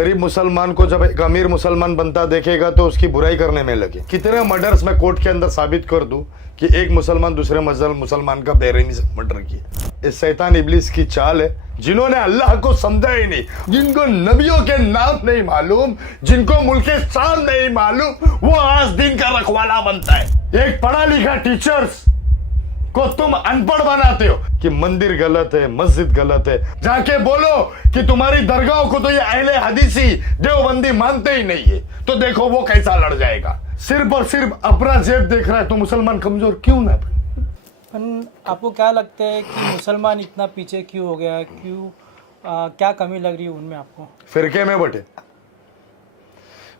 गरीब मुसलमान को जब एक अमीर मुसलमान बनता देखेगा तो उसकी बुराई करने में लगे। कितने मर्डर्स मैं कोर्ट के अंदर साबित कर दूं कि एक मुसलमान दूसरे मुसलमान का बेरहमी से मर्डर किया। इस शैतान इब्लीस की चाल है, जिन्होंने अल्लाह को समझा ही नहीं, जिनको नबियों के नाम नहीं मालूम, जिनको मुल्के शान नहीं मालूम, वो आज दिन का रखवाला बनता है। एक पढ़ा लिखा टीचर्स को तुम अनपढ़ बनाते हो कि मंदिर गलत है, मस्जिद गलत है। जाके बोलो कि तुम्हारी दरगाह को तो ये अहले हदीसी देवबंदी मानते ही नहीं है, तो देखो वो कैसा लड़ जाएगा। सिर्फ और सिर्फ अपना जेब देख रहा है तो मुसलमान कमजोर क्यों ना बने? आपको क्या लगता है कि मुसलमान इतना पीछे क्यों हो गया? क्यों क्या कमी लग रही है उनमें आपको? फिरके में बटे,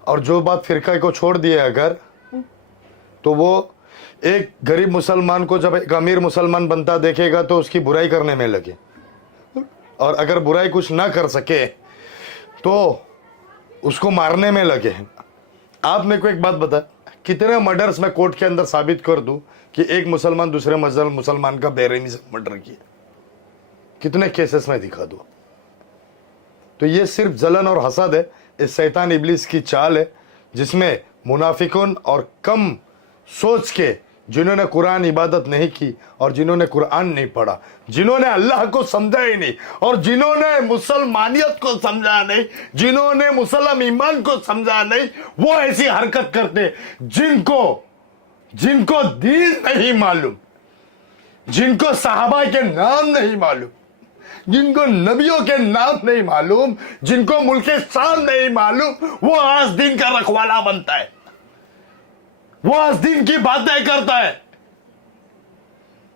और जो बात फिरका को छोड़ दिए अगर, तो वो एक गरीब मुसलमान को जब एक अमीर मुसलमान बनता देखेगा तो उसकी बुराई करने में लगे, और अगर बुराई कुछ ना कर सके तो उसको मारने में लगे। आप मेरे को एक बात बता, कितने मर्डर्स मैं कोर्ट के अंदर साबित कर दूं कि एक मुसलमान दूसरे मुसलमान का बेरहमी से मर्डर किया? कितने केसेस में दिखा दूं? तो ये सिर्फ जलन और हसद है, इस शैतान इब्लीस की चाल है, जिसमें मुनाफिकुन और कम सोच के, जिन्होंने कुरान इबादत नहीं की और जिन्होंने कुरान नहीं पढ़ा, जिन्होंने अल्लाह को समझा ही नहीं और जिन्होंने मुसलमानियत को समझा नहीं, जिन्होंने मुसलमान ईमान को समझा नहीं, वो ऐसी हरकत करते। जिनको दीन नहीं मालूम, जिनको सहाबा के नाम नहीं मालूम, जिनको नबियों के नाम नहीं मालूम, जिनको मुल्के शान नहीं मालूम, वो आज दिन का रखवाला बनता है, वो आज दिन की बातें करता है।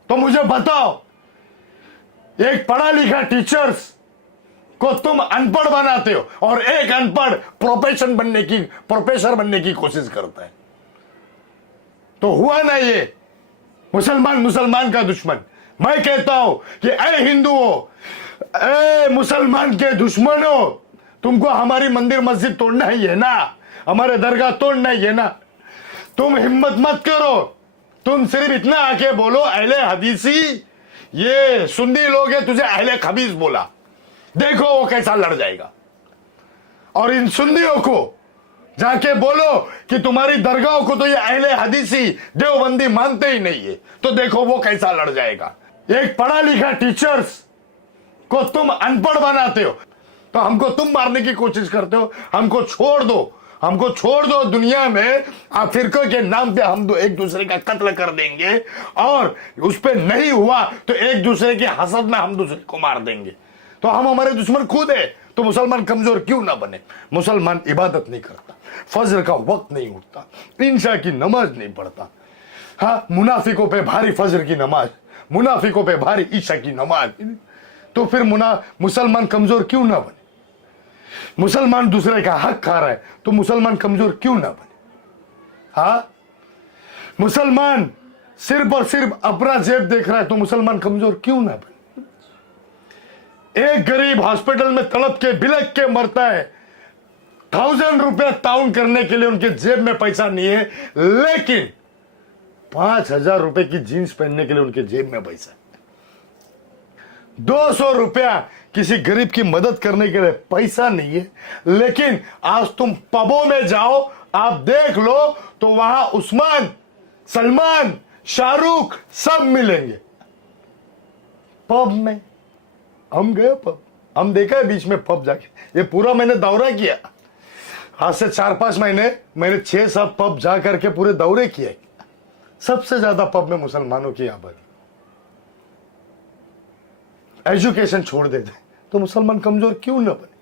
तो मुझे बताओ, एक पढ़ा लिखा टीचर्स को तुम अनपढ़ बनाते हो और एक अनपढ़ प्रोफेसर बनने की कोशिश करता है, तो हुआ ना ये मुसलमान का दुश्मन। मैं कहता हूं कि ऐ हिंदुओं, ऐ मुसलमान के दुश्मनों, तुमको हमारी मंदिर मस्जिद तोड़ना ही है ना, हमारे दरगाह तोड़ना ही है ना, तुम हिम्मत मत करो। तुम सिर्फ इतना आके बोलो अहले हदीसी, ये सुन्नी लोग हैं, तुझे अहले खबीस बोला, देखो वो कैसा लड़ जाएगा। और इन सुन्नियों को जाके बोलो कि तुम्हारी दरगाह को तो ये अहले हदीसी देवबंदी मानते ही नहीं है, तो देखो वो कैसा लड़ जाएगा। एक पढ़ा लिखा टीचर्स को तुम अनपढ़ बनाते हो, तो हमको तुम मारने की कोशिश करते हो। हमको छोड़ दो दुनिया में। आप फिरकों के नाम पे हम एक दूसरे का कत्ल कर देंगे, और उस पे नहीं हुआ तो एक दूसरे के हसद में हम दूसरे को मार देंगे। तो हम हमारे दुश्मन खुद है, तो मुसलमान कमजोर क्यों ना बने? मुसलमान इबादत नहीं करता, फजर का वक्त नहीं उठता, इंशा की नमाज नहीं पढ़ता। हाँ, मुनाफिकों पे भारी फजर की नमाज, मुनाफिकों पे भारी ईशा की नमाज। तो फिर मुसलमान कमजोर क्यों ना बने? मुसलमान दूसरे का हक खा रहा है, तो मुसलमान कमजोर क्यों ना बने? हाँ, मुसलमान सिर्फ और सिर्फ अपना जेब देख रहा है, तो मुसलमान कमजोर क्यों ना बने? एक गरीब हॉस्पिटल में तड़प के बिलक के मरता है, 1000 रुपया ताउन करने के लिए उनके जेब में पैसा नहीं है, लेकिन 5000 रुपए की जीन्स पहनने के लिए उनके जेब में पैसा है। 200 रुपया किसी गरीब की मदद करने के लिए पैसा नहीं है, लेकिन आज तुम पबों में जाओ, आप देख लो तो वहां उस्मान, सलमान, शाहरुख सब मिलेंगे। पब में हम गए, पब हम देखा है बीच में पब जाके, ये पूरा मैंने दौरा किया। आज से 4-5 महीने मैंने 6-7 पब जा करके पूरे दौरे किए। सबसे ज्यादा पब में मुसलमानों की आबादी। एजुकेशन छोड़ देते तो मुसलमान कमजोर क्यों ना बने?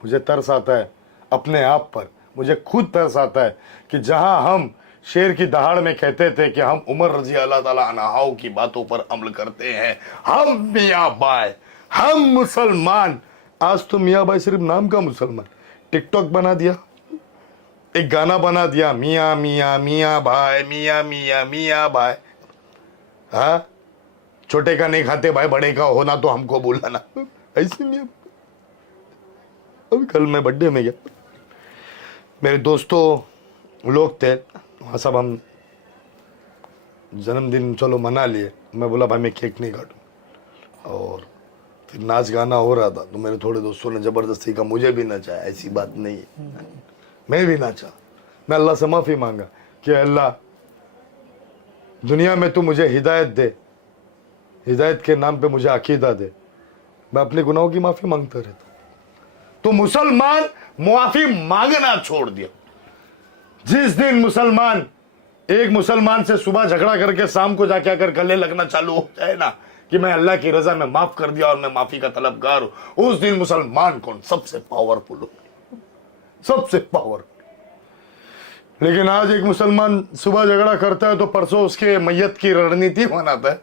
मुझे तरस आता है अपने आप पर, मुझे खुद तरस आता है कि जहां हम शेर की दहाड़ में कहते थे कि हम उमर रजी अल्लाह ताला अन्हाओं की बातों पर अमल करते हैं, हम मियाँ बाय, हम मुसलमान, आज तो मियाँ बाय सिर्फ नाम का मुसलमान। टिकटॉक बना दिया, एक गाना बना दिया, मियाँ मियाँ मियाँ भाई, मियाँ मियाँ मियाँ भाई। हाँ, छोटे का नहीं खाते भाई, बड़े का होना तो हमको बुलाना, ऐसे मियाँ। अभी कल मैं बर्थडे में गया, मेरे दोस्तों लोग थे वहाँ, सब हम जन्मदिन चलो मना लिए। मैं बोला भाई मैं केक नहीं काटूँ, और फिर नाच गाना हो रहा था तो मेरे थोड़े दोस्तों ने जबरदस्ती का मुझे भी नचाया, ऐसी बात नहीं है, मैं भी नाचा। मैं अल्लाह से माफी मांगा कि अल्लाह दुनिया में तू मुझे हिदायत दे, हिदायत के नाम पे मुझे अकीदा दे। मैं अपने गुनाहों की माफी मांगता रहता। तो मुसलमान माफी मांगना छोड़ दिया। जिस दिन मुसलमान एक मुसलमान से सुबह झगड़ा करके शाम को जाके अगर गले लगना चालू हो जाए ना कि मैं अल्लाह की रजा में माफ कर दिया और मैं माफी का तलबगार हूं, उस दिन मुसलमान कौन सबसे पावरफुल हो, सबसे पावरफुल। लेकिन आज एक मुसलमान सुबह झगड़ा करता है तो परसों उसके मैयत की रणनीति बनाता है,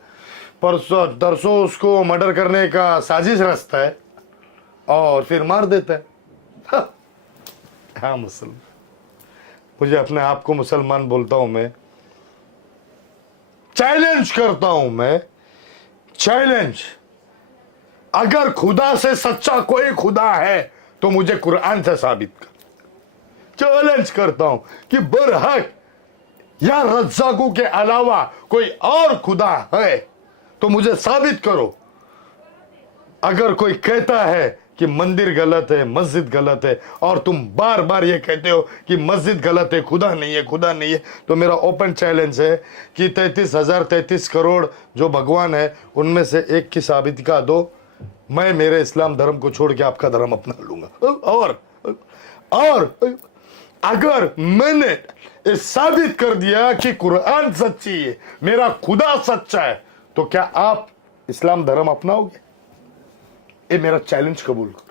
तरसों उसको मर्डर करने का साजिश रचता है और फिर मार देता है। हाँ मुसलमान, मुझे अपने आप को मुसलमान बोलता हूं, मैं चैलेंज करता हूं, मैं चैलेंज, अगर खुदा से सच्चा कोई खुदा है तो मुझे कुरान से साबित कर। चैलेंज करता हूं कि बरहक या रज्जाकों के अलावा कोई और खुदा है तो मुझे साबित करो। अगर कोई कहता है कि मंदिर गलत है, मस्जिद गलत है, और तुम बार बार ये कहते हो कि मस्जिद गलत है, खुदा नहीं है, खुदा नहीं है, तो मेरा ओपन चैलेंज है कि 33 करोड़ जो भगवान है उनमें से एक की साबिती का दो, मैं मेरे इस्लाम धर्म को छोड़ के आपका धर्म अपना लूंगा। और अगर मैंने ये साबित कर दिया कि कुरान सच्ची है, मेरा खुदा सच्चा है, तो क्या आप इस्लाम धर्म अपनाओगे? ये मेरा चैलेंज कबूल करो।